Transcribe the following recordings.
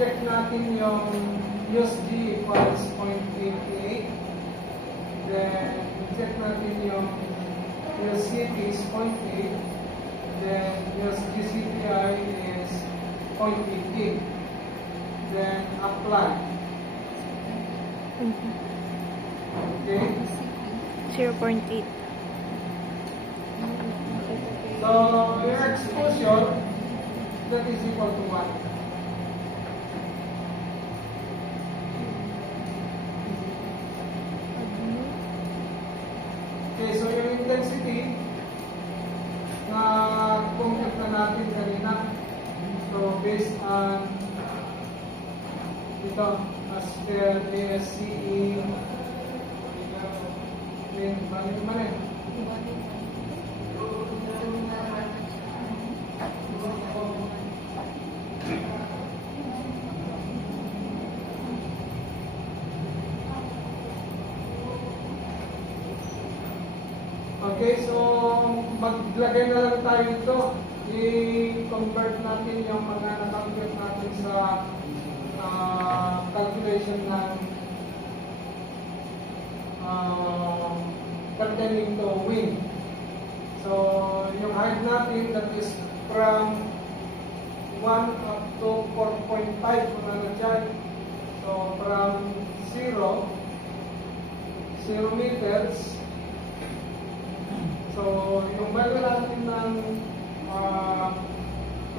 check natin yung USG equals 0.88. Then, check natin yung USCP is 0.8. Then, USGCPI is 0.18. Then, apply. Okay? 0.8. So, your exposure, that is equal to 1. Okay, so yung intensity na compute na natin kanina. So, based on ito, as per ASCE, balik. Okay, so maglagay na lang tayo ito. I-convert natin yung mga na-calculate natin sa calculation ng pertaining to wind. So, yung height natin, that is from 1 up to 4.5 kung ano dyan. So, from 0 meters. So, yung value natin ng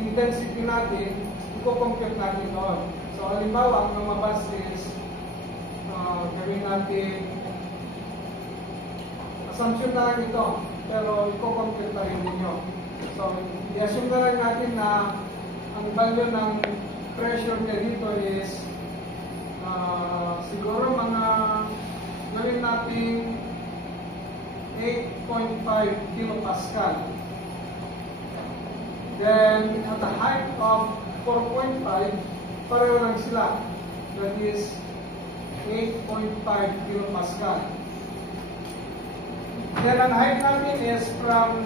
intensity natin, i-compute natin doon. So, halimbawa, ang lumabas is gawin natin assumption na lang ito, pero i-compute tayo ninyo. So, i-assume na lang natin na ang value ng pressure niya dito is siguro mga gawin natin 8.5 kilopascal. Then, at the height of 4.5, pareho lang sila. That is 8.5 kilopascal. Then, ang height natin is from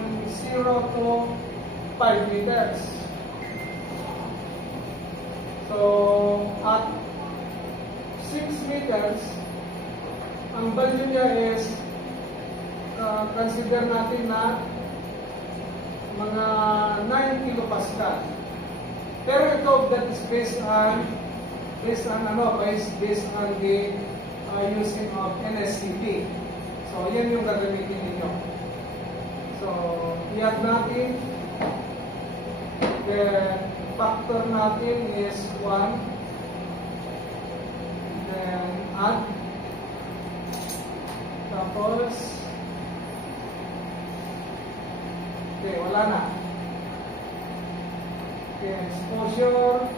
0 to 5 meters. So, at 6 meters, ang value niya is consider natin na mga 9 kilopascal. Pero ito, that is based on the using of NSCP. So, yan yung gagamitin ninyo. So, i-add natin. The factor natin is 1. Then, add. Tapos, okay, wala na. Okay, exposure,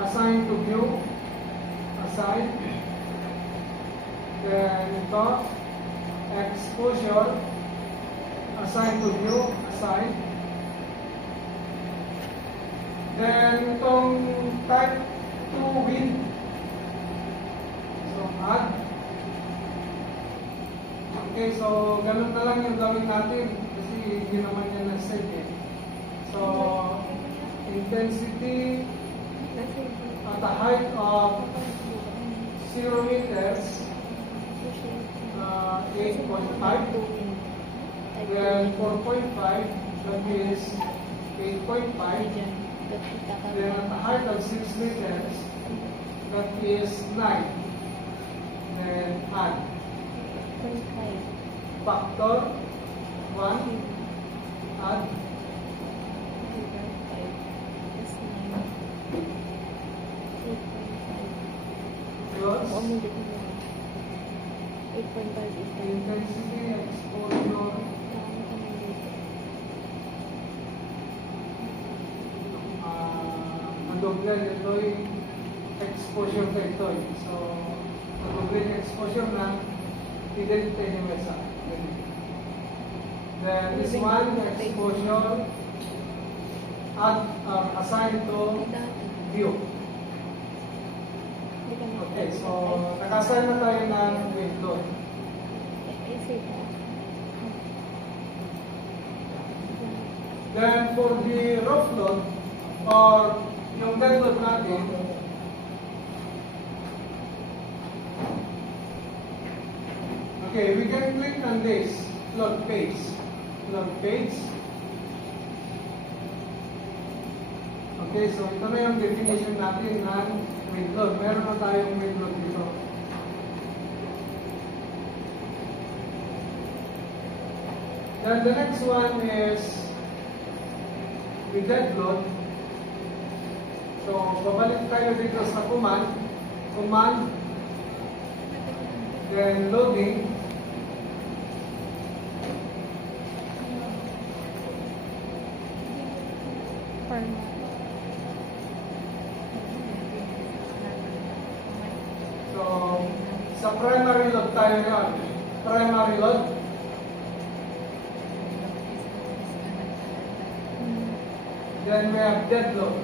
assign to view, assign. Then ito, exposure, assign to view, assign. Then itong type 2 wind. So, add. Okay, so ganun na lang yung gawin natin. Hindi naman yan na-set eh. So, intensity at the height of 0 meters, 8.5. Then 4.5, that is 8.5. Then at the height of 6 meters, that is 9. Then add. Factor 1. Add. Plus 8.5 intensity, exposure. Madoble ito yung exposure na ito. So, madoble yung exposure na i-delta yung isa. Then this one, exposure, add assign to view. Okay, so naka-assign na tayo ng wave load. Then for the roof load or yung dead load natin, okay, we can click on this, load page. Load page. Okay, so ito na yung definition natin ng wind load. Meron na tayong wind load dito. Then the next one is with dead load. So, babalik tayo dito sa command. Command. Then loading. So, sa primary load tayo yan. Primary load. Then we have dead load.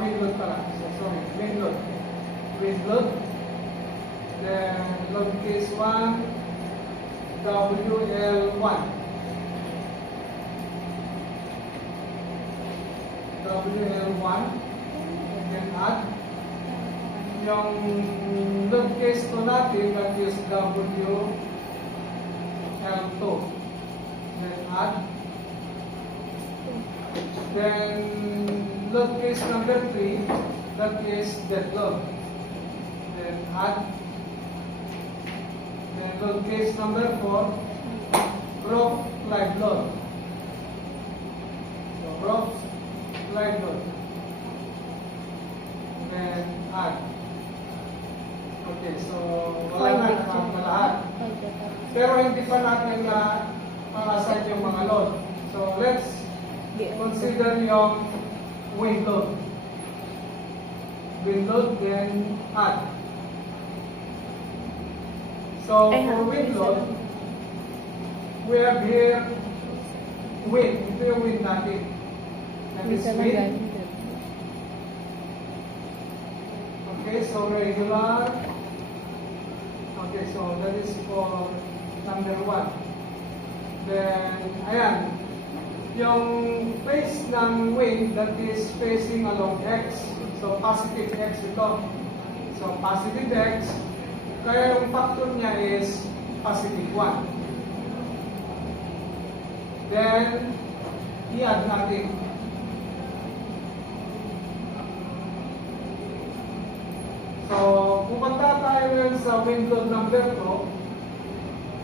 Wind load pala. So, sorry, wind load. Wind load. Then load case 1, WL1. WL1. And then add. Yung load case 2 natin, that is WL2. Then add. Then load case number 3, that is dead load. Then add. Then load case number 4, rough live load. So rough live load. Then add. Okay, so wala na nakakita lahat. Pero hindi pa natin na assign yung mga load. So let's consider yung wind load. Wind load, then add. So for wind load, we have here wind. Ito yung wind natin. That is wind. Okay, so regular. Okay, so that is for number 1. Then, ayan. Yung face ng wind that is facing along X. So, positive X ito. So, positive X. Kaya yung factor niya is positive 1. Then, i-add natin. So, pupunta tayo ngayon sa wind load number 2.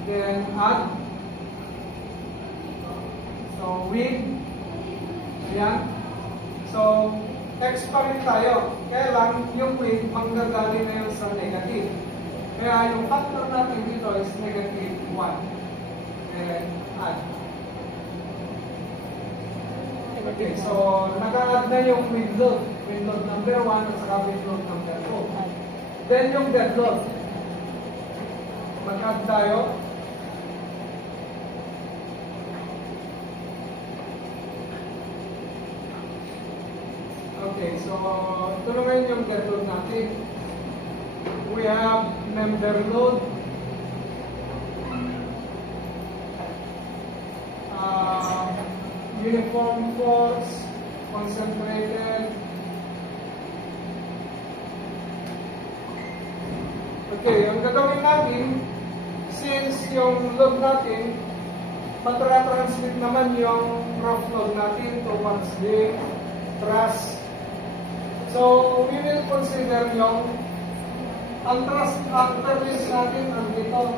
Then, add. So, wind. Ayan. So, X pa rin tayo. Kaya lang, yung wind, manggagaling na yun sa negative. Kaya yung factor natin dito is negative 1. Then, add. Okay, so, naka-add na yung wind load. Wind load number 1 at saka wind load number 2. Then, yung dead load. Mag-add tayo. Okay, so ito naman yung dead load natin. We have member load, uniform force, concentrated. Okay, ang gagawin natin, since yung load natin, matra-transmit naman yung rough load natin towards the truss. So, we will consider yung ang truss terminus natin andito.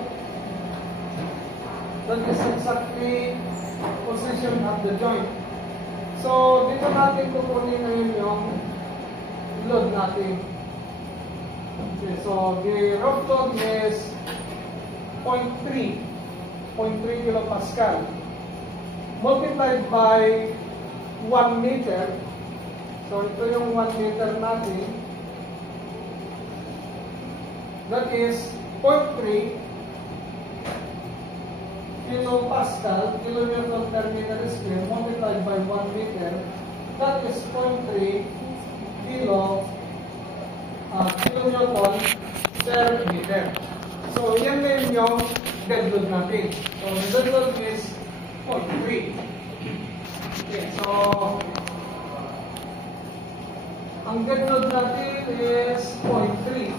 That is exactly position of the joint. So, dito natin kukunin ngayon yung load natin. Okay, so the rough load is 0.3 kilopascal multiplied by 1 meter. So ito yung 1 meter natin. That is 0.3 kilopascal, kilonewton per meter square multiplied by 1 meter. That is 0.3 kilonewton per meter. So, yan na yung dead load natin. So, the dead load is 0.3. Okay, so, ang dead load natin is 0.3.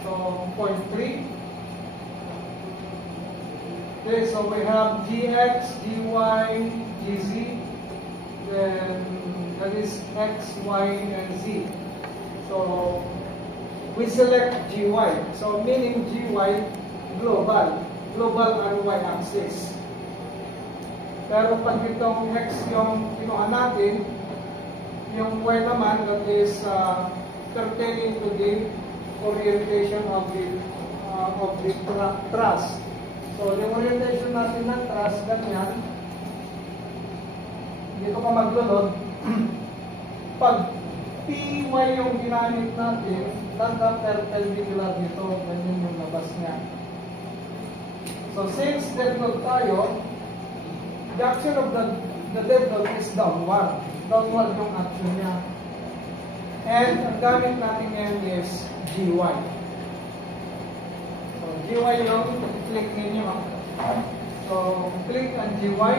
So, 0.3. Okay, so we have Gx, Gy, Gz, then that is X, Y, and Z. So, we select Gy. So, meaning Gy, global and Y-axis. Pero pag itong X yung kinuha natin, yung Y naman, that is pertaining to the orientation of the truss. So, yung orientation natin ng truss, ganyan. Dito pa maglulod. Pag PY yung ginamit natin, perpendicular dito, ganyan yung labas niya. So, since dead load tayo, the action of the dead load is downward. Downward yung action niya. And ang gamit natin ngayon is GY. So, GY yung click ninyo. So, click on GY.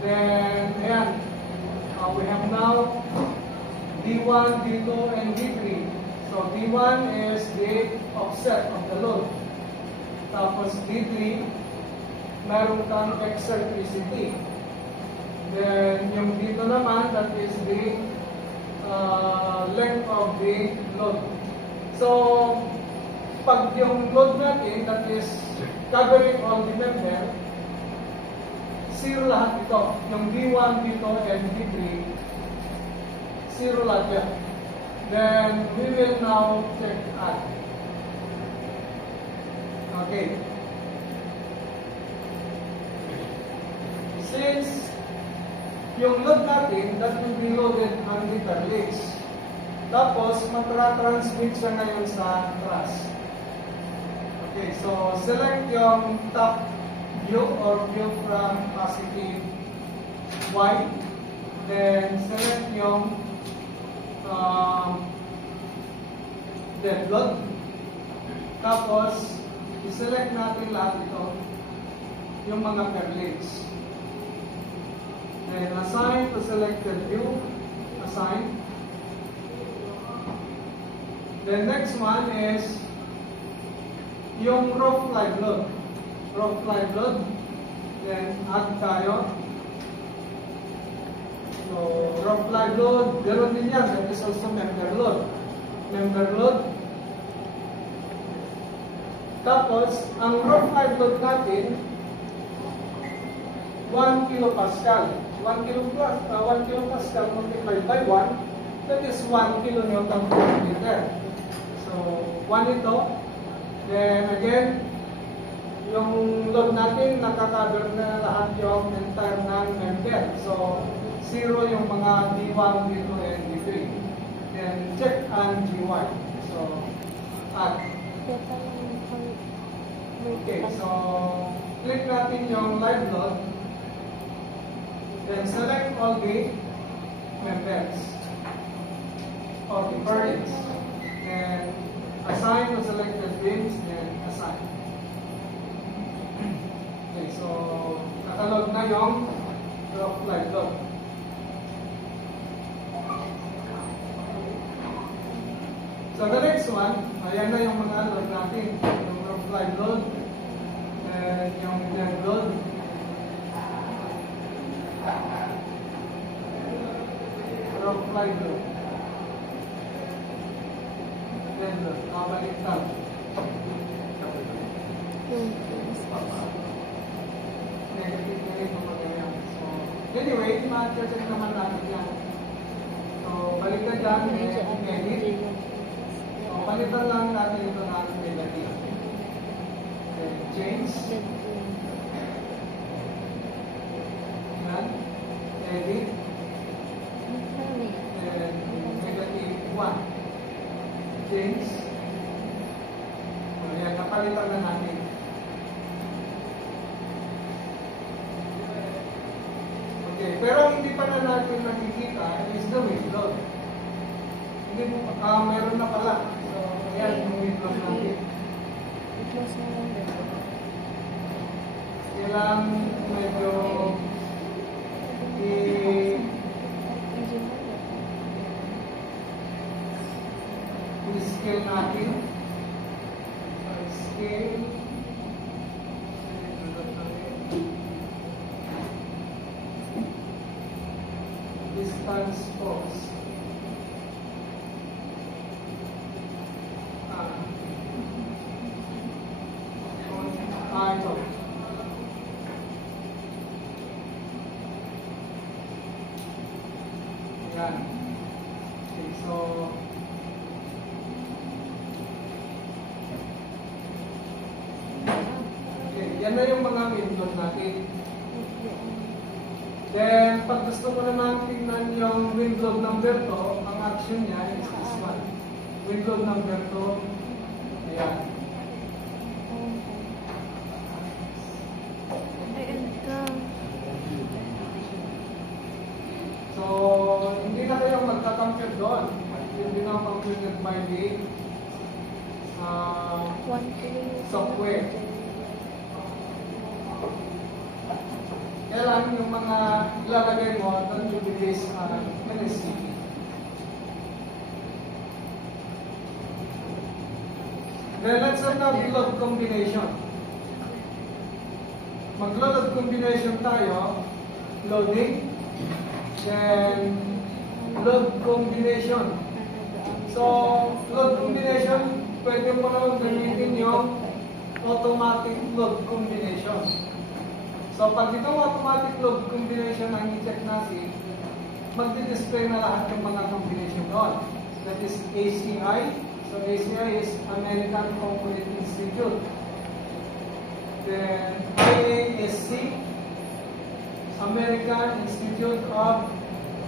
Then, ayan. We have now D1, D2, and D3. So, D1 is the offset of the load. Tapos D3, meron kang eccentricity. Then, yung dito naman, that is the length of the load. So, pag yung load natin, that is covering all the member, zero lahat ito. Yung D1, D2, and D3, zero lahat yan. Then, we will now check add. Okay. Since yung load natin, that will be loaded on the legs. Tapos, matra-transmit siya ngayon sa truss. Okay, so select yung top view or view from positive Y. Then, select yung dead load. Tapos, i-select natin lahat ito, yung mga per legs. Then, assign to selected view. Assign. The next one is yung rough live load. Rough live load. Then, add tayo. So, rough live load, ganoon din yan. That is also member load. Member load. Tapos, ang rough live load natin, 1 kilopascal. 1 kilopascal multiplied by 1, that is 1 kilonewton per meter. So, 1 ito. Then again, yung load natin, nakaka-cover na lahat yung entire ng member. So, 0 yung mga D1, D2, and D3. Then, check on GY. So, add. Okay, so, click natin yung live load. Then, select all the members or the bearings. Then, assign the selected beams, then assign. Okay, so, nakalog na yung rough live load. So, the next one, ayan na yung mga load natin. Yung rough live load, and yung dead load. Rough live load. Dead load. Kabalik lang. Negative na rin kung magayon. So, anyway, ma-check naman natin yan. So, balik ka dyan, edit. So, palitan lang natin ito natin negative. Okay, change. Yan. Edit. And negative 1. Change. So, yan, napalitan na natin. Okay, pero hindi pa na natin nakikita is the weight load. Hindi po, meron na pala. So, ayan yung weight load natin. Kailangan medyo i-scale natin. So, scale. Distance force. Ito. Yan. Okay, so yan na yung mga window natin. Then, pag gusto mo naman tingnan yung window number 2, ang action niya is this one. Window number 2, ayan. So, hindi na kayong magka-compute doon. Hindi na computed by the software. Kailangan yung mga ilalagay mo that will be based on NSCP. Then let's set up load combination. Mag-load combination tayo. Loading. Then load combination. So, load combination, pwede mo naman gamitin yung automatic load combination. So, pag itong automatic load combination ang i-check natin, magdi-display na lahat yung mga combination doon. That is ACI. So, ACI is American Component Institute. Then, IASC, American Institute of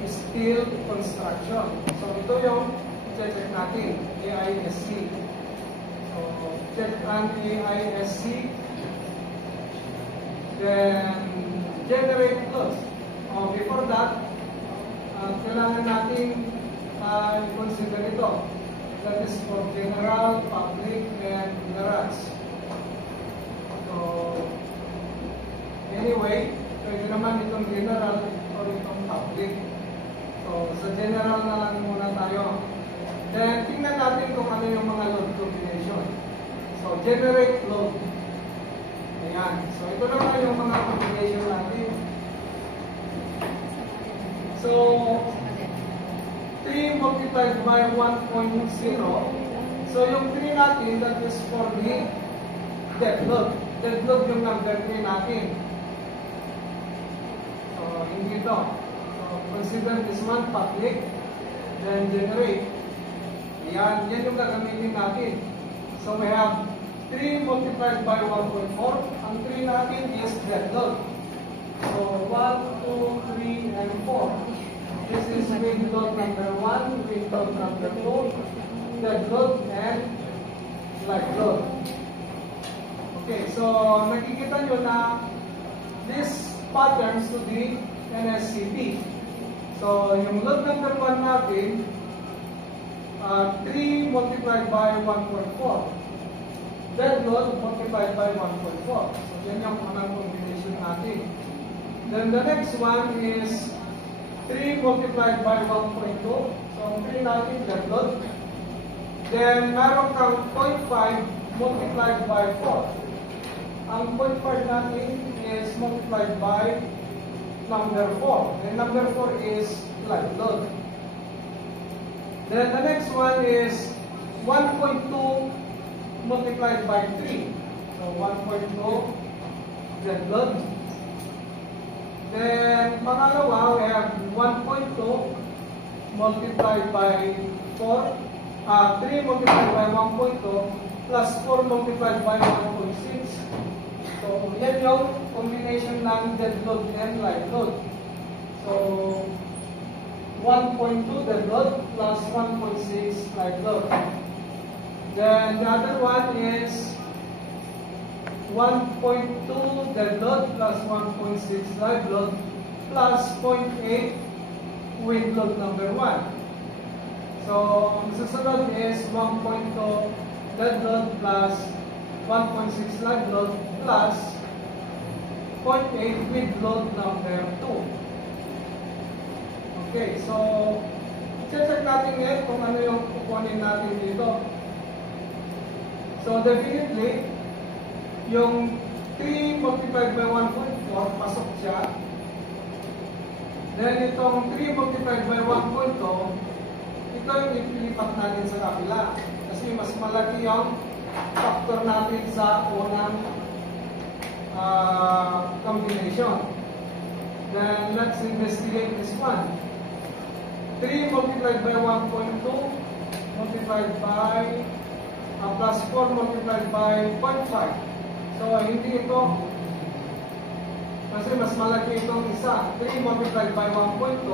Steel Construction. So, ito yung check natin, AISC. So, check ang AISC. Then, generate loads. Before that, kailangan natin i-consider ito. That is for general, public, and garage. So, anyway, pwede naman itong general or itong public. So, sa general na lang muna tayo. Then, tingnan natin kung ano yung mga load combination. So, generate load. Ayan. So, ito naman yung mga combination natin. So, 3 multiplied by 1.0. So, yung 3 natin, that is for the dead load. Dead load yung number 3 natin. So, hindi ito. So, consider this one public, then generate. Ayan. Yan yung gagamitin natin. So, we have 3 multiplied by 1.4. Ang 3 natin is dead load. So, 1, 2, 3, and 4. This is wind load number 1, wind load number 2, dead load, and light load. Okay, so nakikita nyo na this patterns to the NSCP. So, yung load number 1 natin, 3 multiplied by 1.4. Dead load multiplied by 1.4. So, yan yung unang combination natin. Then the next one is 3 multiplied by 1.2. So, ang 3 natin, dead load. Then, meron kang 0.5 multiplied by 4. Ang 0.5 natin is multiplied by number 4. And number 4 is light load. Then, the next one is 1.2 multiplied by 3. So, 1.2 dead load. Then, pangalawa, we have 1.2 multiplied by 4. 3 multiplied by 1.2 plus 4 multiplied by 1.6. So, yan yung combination ng dead load and light load. So, 1.2 dead load plus 1.6 light load. Then the other one is 1.2 dead load plus 1.6 live load plus 0.8 wind load number 1. So, ang susunod is 1.2 dead load plus 1.6 live load plus 0.8 with load number 2. Okay, so check natin ngayon kung ano yung kukunin natin dito. So definitely, yung 3 multiplied by 1.4, pasok siya. Then itong 3 multiplied by 1.2, ito yung ipilipat natin sa kabila. Kasi mas malaki yung factor natin sa unang combination. Then let's investigate this one. 3 multiplied by 1.2 multiplied by plus 4 multiplied by 0.5. So hindi ito, kasi mas malaki itong isa. 3 multiplied by 1.2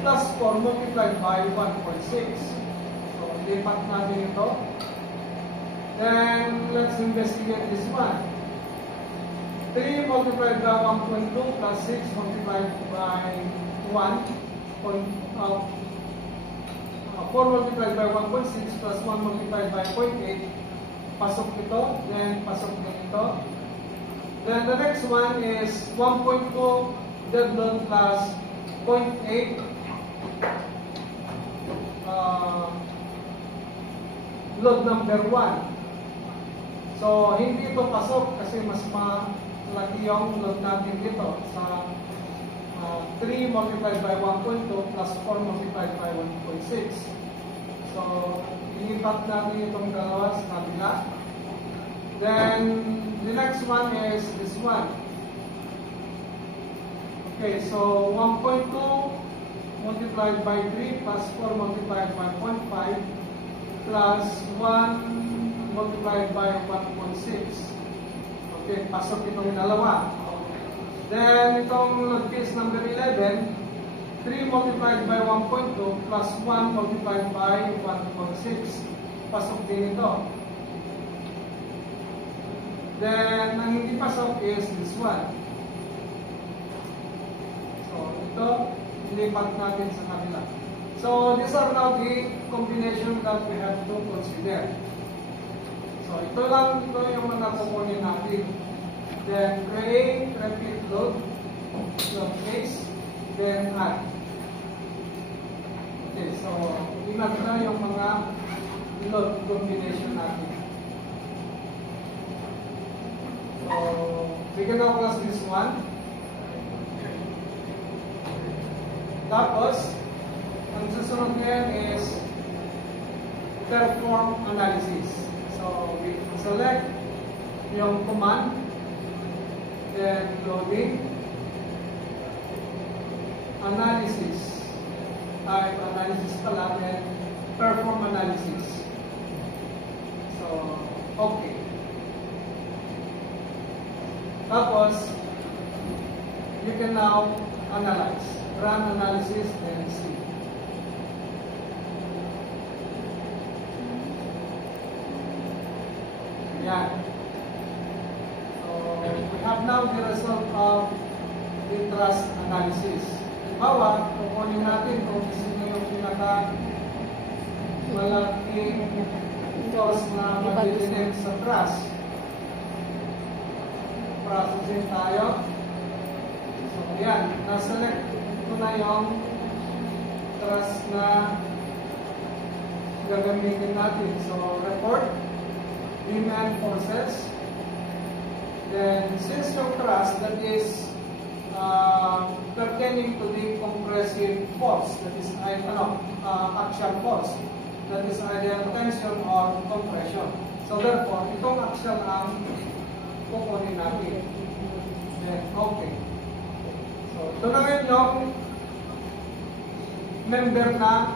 plus 4 multiplied by 1.6. So lipat natin ito. Then let's investigate this one. 3 multiplied by 1.2 plus 6 multiplied by 1. 4 multiplied by 1.6 plus 1 multiplied by 0.8. Pasok ito, then pasok din ito. Then the next one is 1.2 dead load plus 0.8 load number 1. So hindi ito pasok kasi mas malaki yung load natin dito sa 3 multiplied by 1.2 plus 4 multiplied by 1.6. So, ilipat natin itong dalawa sa kabila. Then, the next one is this one. Okay, so 1.2 multiplied by 3 plus 4 multiplied by 0.5 plus 1 multiplied by 1.6. Okay, pasok itong dalawa. Then, itong load case number 11, 3 multiplied by 1.2 plus 1 multiplied by 1.6. Pasok din ito. Then, ang hindi pasok is this one. So, ito, ilipat natin sa kabila. So, these are now the combination that we have to consider. So, ito yung mga kukunin natin. Then create repeat load case, then add. Okay, so ingat na yung mga load combination natin. So we can now class this one. Tapos, ang susunod ngayon is perform analysis. So we select yung command, then loading, analysis, type analysis pala, then perform analysis. So, okay. Tapos, you can now analyze. Run analysis, then see. Yan. We have now the result of the trust analysis. Halimbawa, kukunin natin kung sino yung malaking force na mag-detect sa trust. Processing tayo. So, yan. Na-select ko na yung trust na gagamitin natin. So, report, demand forces. Then, since yung thrust that is pertaining to the compressive force, that is axial force, that is either tension or compression. So therefore, itong axial ang kukunin natin. Then, okay. So ito na ngayon yung member na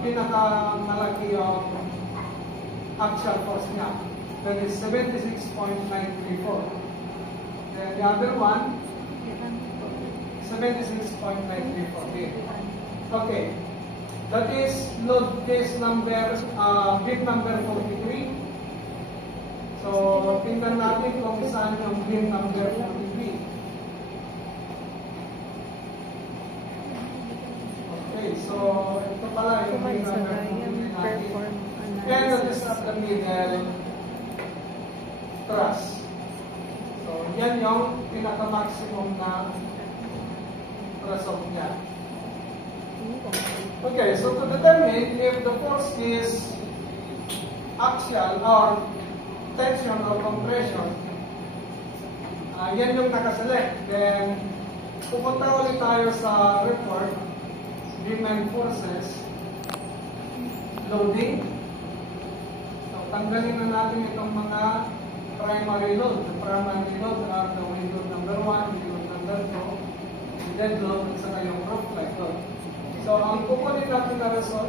pinakamalaki yung axial force niya. That is 76.934. Then the other one, 76.934. Okay. That is load case number, bin number 43. So, tingnan natin kung saan yung bin number 43. Okay, so ito pala yung bin number 43 natin. And that is at the middle thrust. So, yan yung pinaka-maximum na result niya. Okay, so to determine if the force is axial or tension or compression, yan yung nakaselect. Then, pupunta ulit tayo sa report, demand forces, loading. So, tanggalin na natin itong mga primary load. The primary load are the wing load number 1, wing load number 2, dead load, at saka yung roof flight load. So, ang kukunin natin na result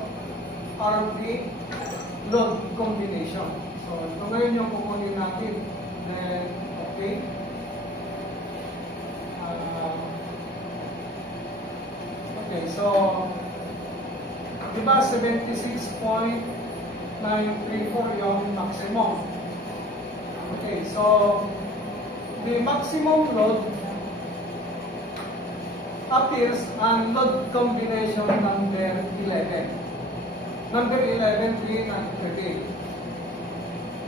are the load combination. So, ito ngayon yung kukunin natin. Then, okay. Okay, so, diba 76.934 yung maximum. Okay, so, the maximum load appears on load combination number 11. Number 11, 3, and 13.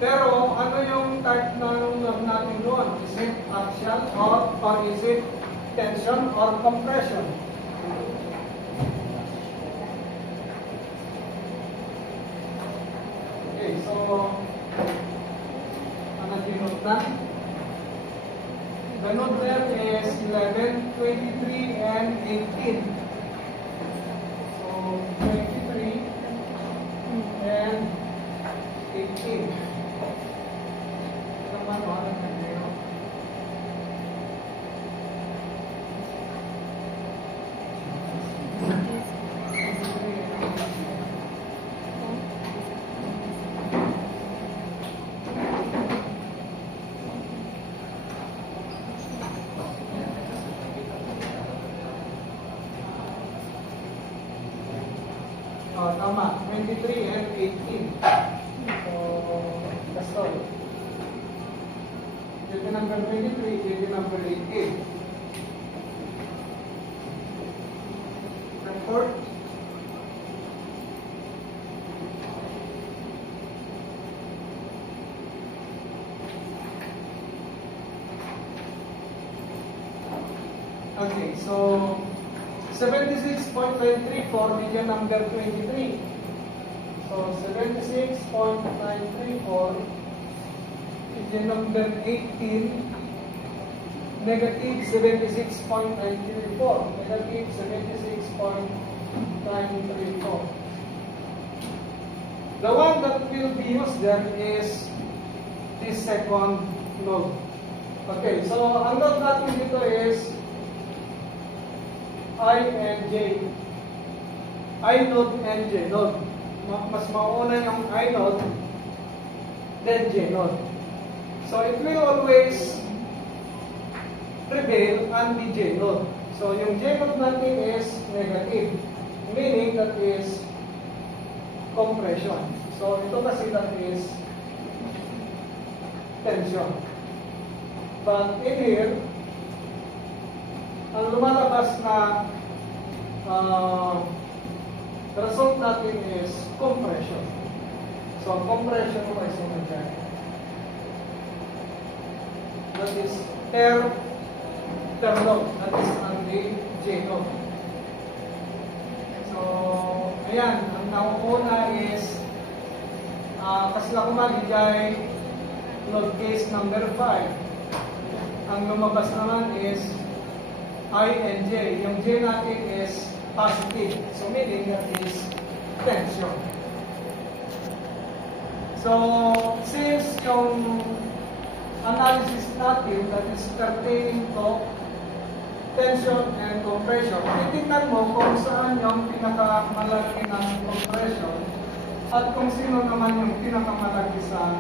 Pero, ano yung type ng load natin doon? Is it axial or is it tension or compression? Okay, so, ano dinote na? The node there is 11, 23, and 18. So, 23 and 18. Naman, ano tayo? Tama, 23 and 18. So, that's all. Dito number 23, dito number 18. Report. Okay, so 76.934 million number 23. So 76.934 million number 18 negative 76.934 negative 76.934. The one that will be used there is this second node. Okay, so ang node natin dito is I and J. I node and J node. Mas mauna yung I node then J node. So it will always prevail on the J node. So yung J node natin is negative, meaning that is compression. So ito kasi that is tension. But in here, ang lumalabas na result natin is compression. So, compression mo ay sunod dyan. That is per load. That is on the J node. So, ayan. Ang nakuuna is kasla kumagigay load case number 5. Ang lumabas naman is I and J. Yung J natin is positive. So, meaning that is tension. So, since yung analysis natin that is pertaining to tension and compression, titignan mo kung saan yung pinakamalaki ng compression at kung sino naman yung pinakamalaki sa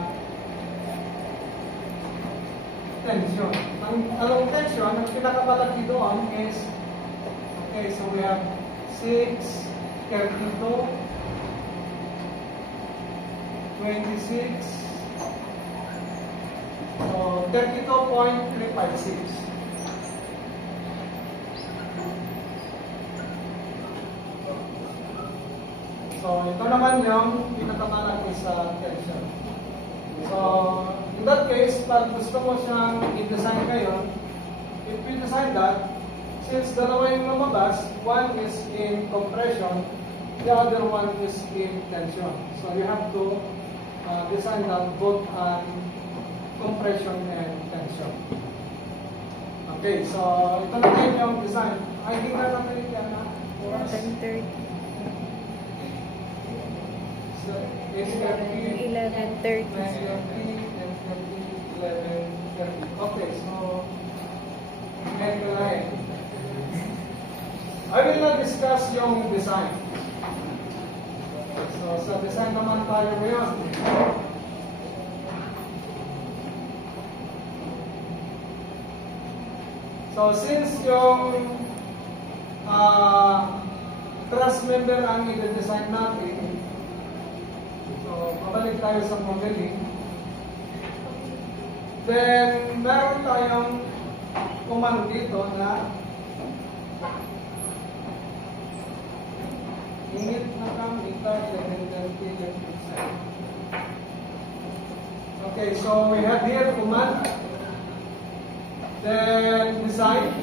tension. Ang tension, ang pinakamalaki doon is, okay, so we have 6, 32, 26, so 32.356. So, ito naman yung pinakamalaki sa tension. So, In that case, pag gusto mo siyang i-design ngayon, if we design that, since dalawa yung lumabas, one is in compression, the other one is in tension. So you have to design that both on compression and tension. Okay, so ito na kayo yung design. I think na natin yan na. 11:30. So, 8:30, 11:30. 11:30. Okay, so medyo na eh. I will not discuss yung design. So, sa design naman tayo ngayon. So, since yung truss member ang i-design natin, so, pabalik tayo sa modeling. Then, meron tayong command dito na init na kami Okay, so we have here command, then design,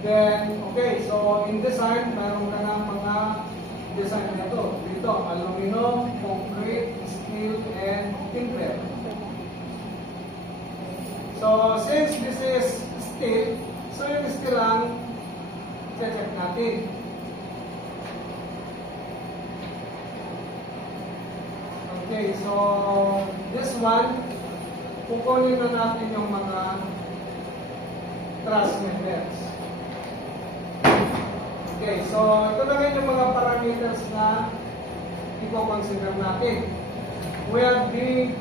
then okay, so in design meron ka ng mga design nito. Dito, aluminum, concrete, steel, and timber. So since this is steel, so yung steel lang check natin. Okay, so this one, kukunin na natin yung mga truss members. Okay, so ito na rin yung mga parameters na i-consider natin. We have the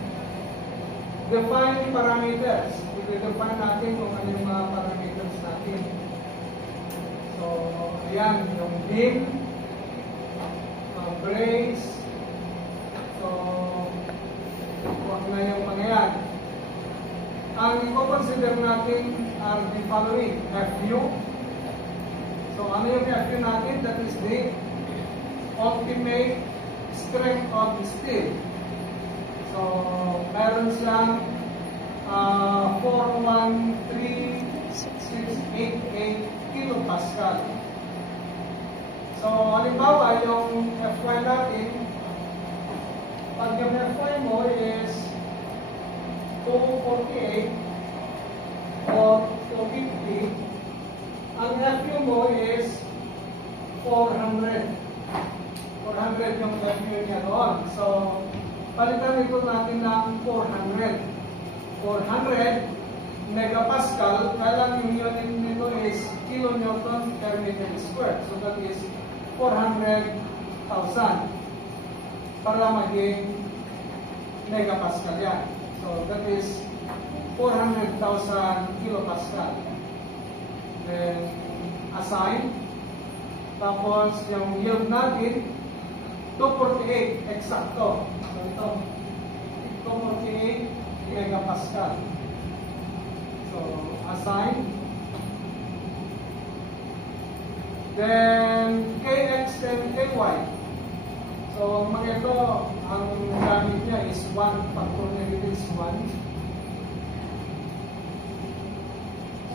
defined parameters. I-define natin kung ano yung mga parameters natin. So, ayan, yung beam, brace. So, huwag na yung mga yan. Ang i-consider natin are the following. FU. So, ano yung FU natin? That is the ultimate strength of the steel. So, meron siyang 413,688 kilopascal. So, halimbawa, yung FY natin, pag yung FY mo is 248 or 250, ang FU mo is 400. 400 yung FU niya doon. So, palitan ito natin ng 400. 400 megapascal, kailan yung unit nito is kilonewton per meter square. So, that is 400,000 para maging megapascal yan. So, that is 400,000 kilopascal. Then, assign. Tapos, yung yield natin, 248, eksakto. So, ito, 248 megapascal. So, assign. Then, Kx and Ky. So, mga ito, ang gamit niya is 1, factor negative is 1.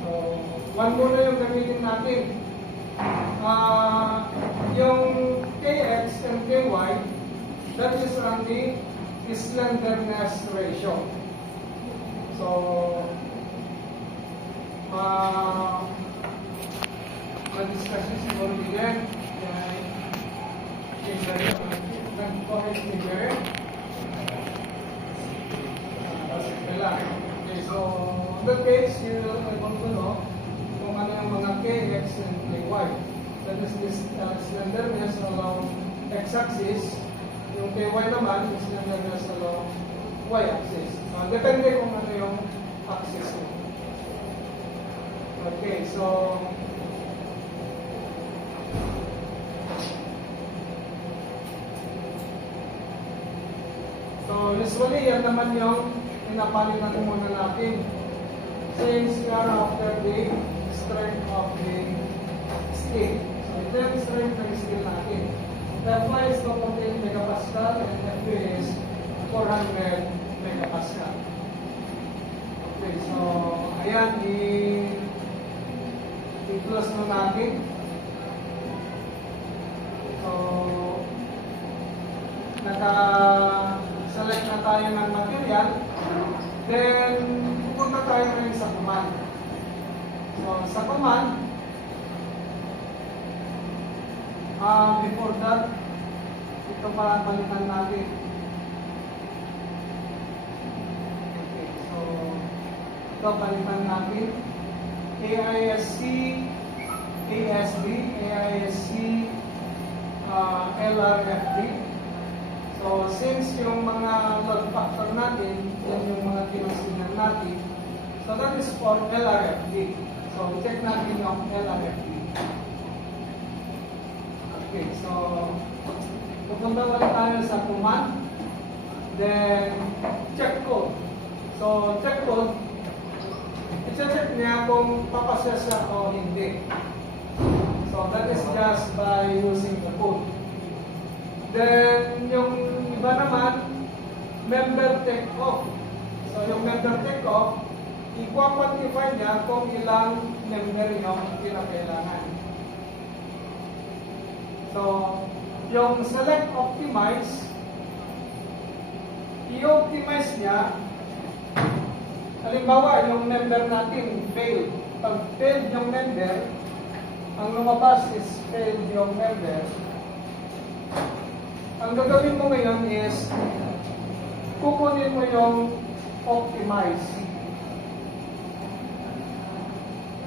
So, 1 muna yung gamitin natin. Yung Kx and Ky, that is on the slenderness ratio. So, discussion siguro din. Nag-comment ni Jared. Okay, so, on that case, you will able to know kung ano yung mga Kx and Ky. That is this slenderness along x-axis. Yung Ky naman, is slenderness along y-axis. Depende kung ano yung axis mo. Okay, so usually yan naman yung pinapalitan muna natin. Since we are after the strength of the steel. So ito yung strength ng steel natin. Fy is 248 megapascal and Fu is 400 lakas ka. Okay, so, ayan, i-close na natin. So, naka-select na tayo ng material. Then, pupunta tayo ngayon sa command. So, sa command, before that, ito para balikan natin. Okay, so, ito balikan natin. AISC, ASD, AISC, LRFD. So, since yung mga load factor natin, yan yung mga kinonsider natin, so that is for LRFD. So, check natin yung LRFD. Okay, so, pupunta ulit tayo sa command, then check code. So, check code, i-check niya kung papasya siya o hindi. So, that is just by using the code. Then, yung iba naman, member take off. So, yung member take off, i-quantify niya kung ilang member yung kinakailangan. So, yung select optimize, i-optimize niya. Halimbawa, yung member natin fail. Pag failed yung member, ang lumabas is failed yung member. Ang gagawin mo ngayon is kukunin mo yung optimize.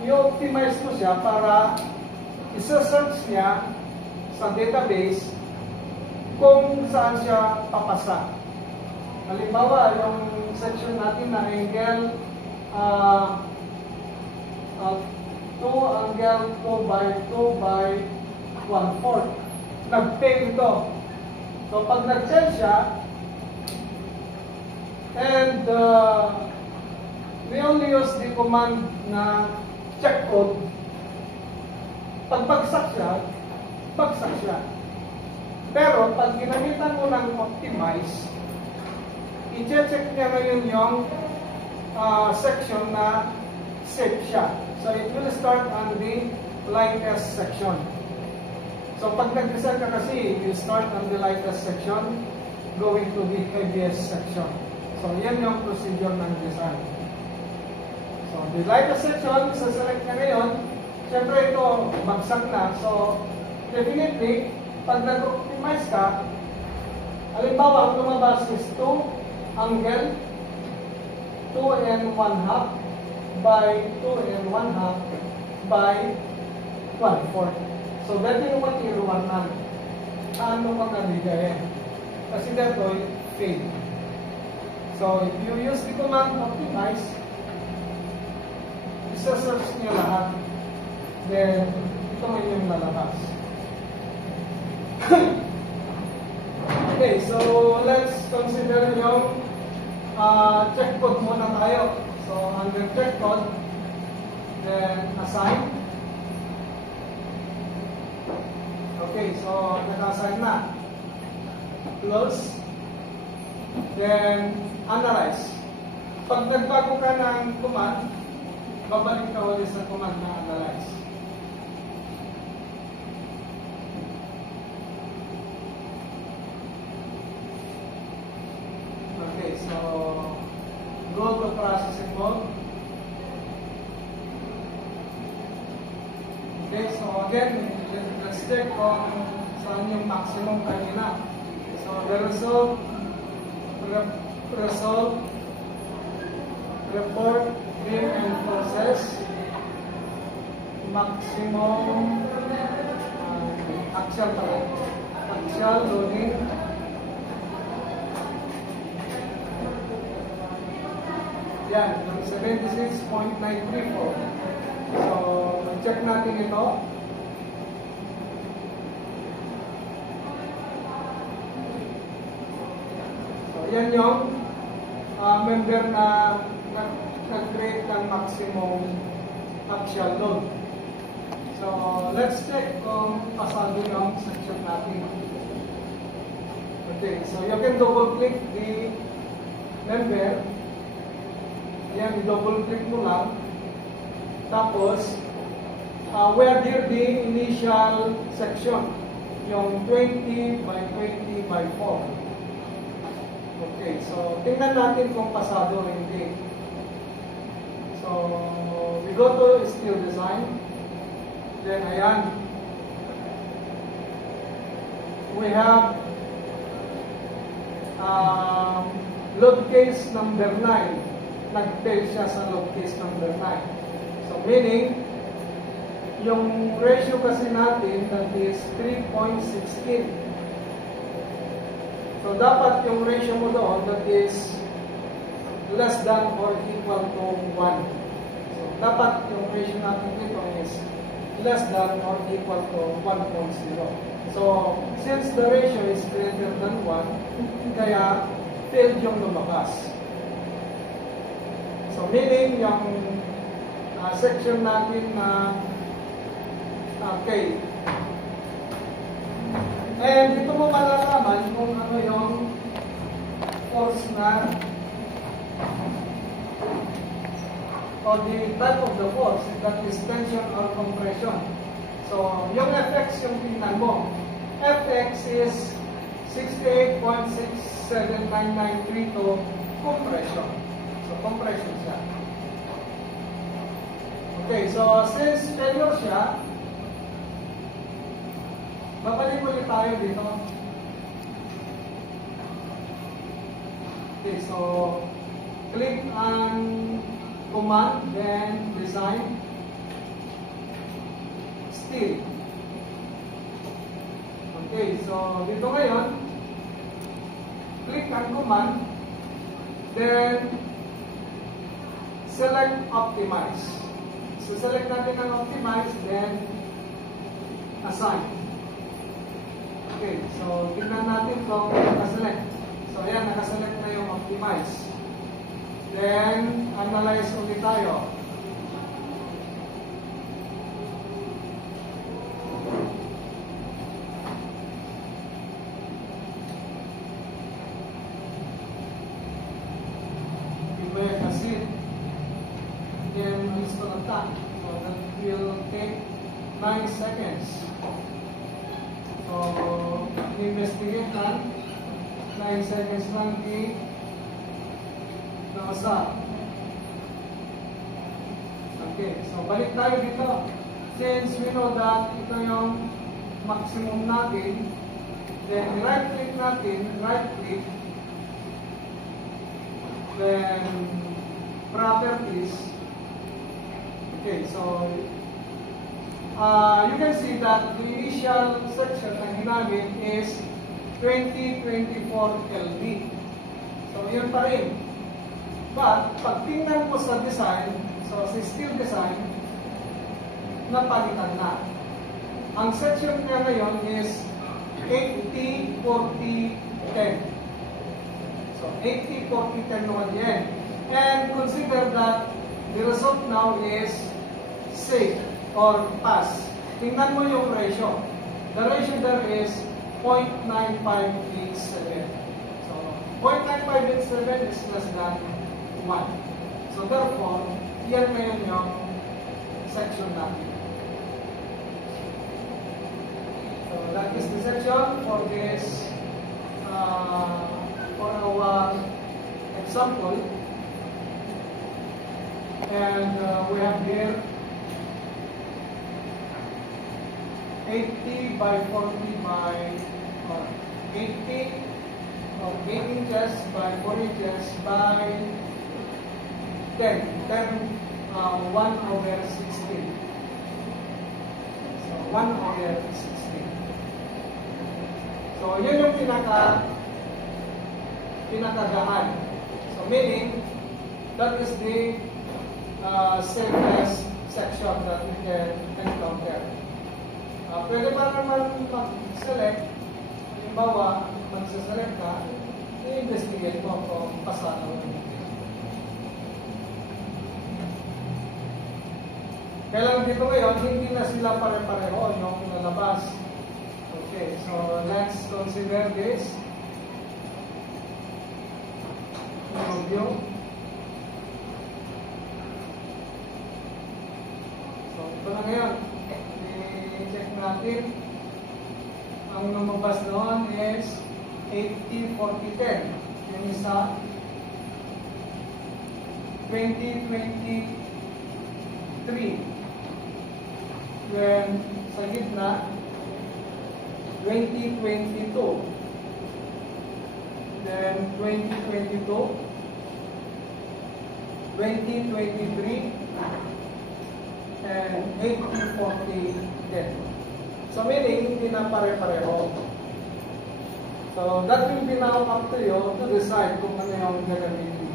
I-optimize mo siya para isa-search niya sa database kung saan siya papasa. Halimbawa, yung section natin na angle 2 angle 2 by 2 by 1/4. Nag-fail ito. So, pag nag-fail siya, and we only use the command na check code, pag bagsak siya, bagsak siya. Pero, pag ginamitan mo ng optimize, i-check niya ngayon yung section na safe siya. So, it will start on the lightest section. So, pag nag-reset ka kasi, you start on the lightest section, going to the heaviest section. So, yan yung procedure ng design. So, the lightest section, sa-select niya ngayon, syempre ito, bagsak na. So, definitely, pag nag-optimize ka, halimbawa, ang lumabas is 2 angle 2 and 1/2 by 2 and 1/2 by 1/4. So, pwede naman iruwanan. Ano mga ligayan? Kasi dito, fail. So, if you use the command optimize, isa-search niya lahat. Then, ito ngayon yung lalabas. Okay, so let's consider yung check code muna tayo. So, under check code, then assign. Okay, so naka-assign na. Close. Then, analyze. Pag nagbago ka ng command, babalik ka ulit sa command na analyze. Okay, so go to processing mode. Okay, so again, let's check kung saan yung maximum kanina. So the result, report, trim and process, maximum, actual loading, yan, 76.934. So, check natin ito. So, yan yung member na nag-create ng maximum actual load. So, let's check kung pasado yung section natin. Okay, so you can double-click the member. Ayan, i-double click mo lang. Tapos, where did the initial section? Yung 20 by 20 by 4. Okay, so tingnan natin kung pasado o hindi. So, we go to steel design. Then, ayan. We have load case number 9. Nag-fail siya sa load case number 9. So, meaning, yung ratio kasi natin, that is 3.16. So, dapat yung ratio mo doon, that is less than or equal to 1. So, dapat yung ratio natin dito is less than or equal to 1.0. So, since the ratio is greater than 1, kaya failed yung lumabas. So, meaning yung section natin na okay. And dito mo malalaman kung ano yung force na or the type of the force, that is tension or compression. So, yung Fx yung tingnan mo. Fx is 68.67993 to compression. So, compression siya. Okay, so since failure siya, babalik ulit tayo dito. Okay, so click on command, then design, steel. Okay, so dito ngayon, click on command, then select optimize. So select natin ang optimize, then assign. Okay, so tingnan natin kung nakaselect. So ayan, nakaselect na yung optimize. Then, analyze ulit tayo. Iba yung asin. Then, install ang tap. So that will take 9 seconds. So, investigate lang. 9 seconds lang di nasa. Okay, so balik tayo dito. Since we know that ito yung maximum natin, then right click natin, right click, then properties. Okay, so you can see that the initial section na ginamit is 2024 LD. So, yun pa rin. But, pag tingnan mo sa design, so sa steel design, napalitan na. Ang section niya ngayon is 80, 40, 10. So, 80, 40, 10 naman yan. And consider that the result now is safe or pass. Tingnan mo yung ratio. The ratio there is 0.9587. So, 0.9587 is less than 1. So, therefore, yan ngayon yung section natin. So, that is the section for this, for our example. And we have here 80 by 40 by 80 or 8 inches by 4 inches by 10. 1 over 16. So 1 over 16. So yun yung pinakagaan. So meaning that is the safest section that we can encounter. Pwede pa naman mag-select, halimbawa, mag-select ka, i-investigate mo kung pasado. Kaya lang dito ngayon, hindi na sila pare-pareho yung lalabas. Okay, so let's consider this. Yung value. So, ito na ngayon. I-check natin. Ang lumabas noon is 80-40-10. Yung isa, 20-23. Then, sa gitna, 20-22. Then, 20-22. 20-23. And 80-40-10. So, meaning, hindi na pare-pareho. So, that will be now up to you to decide kung ano yung gagamitin mo.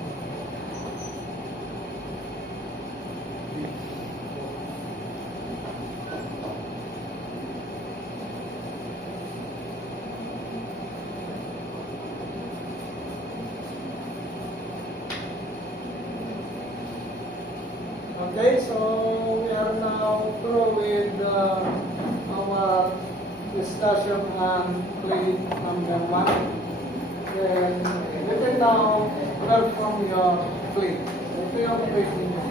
Okay, so we are now through with our discussion on plate number 1. Then you can now learn from your plate. Ito yung plate ninyo.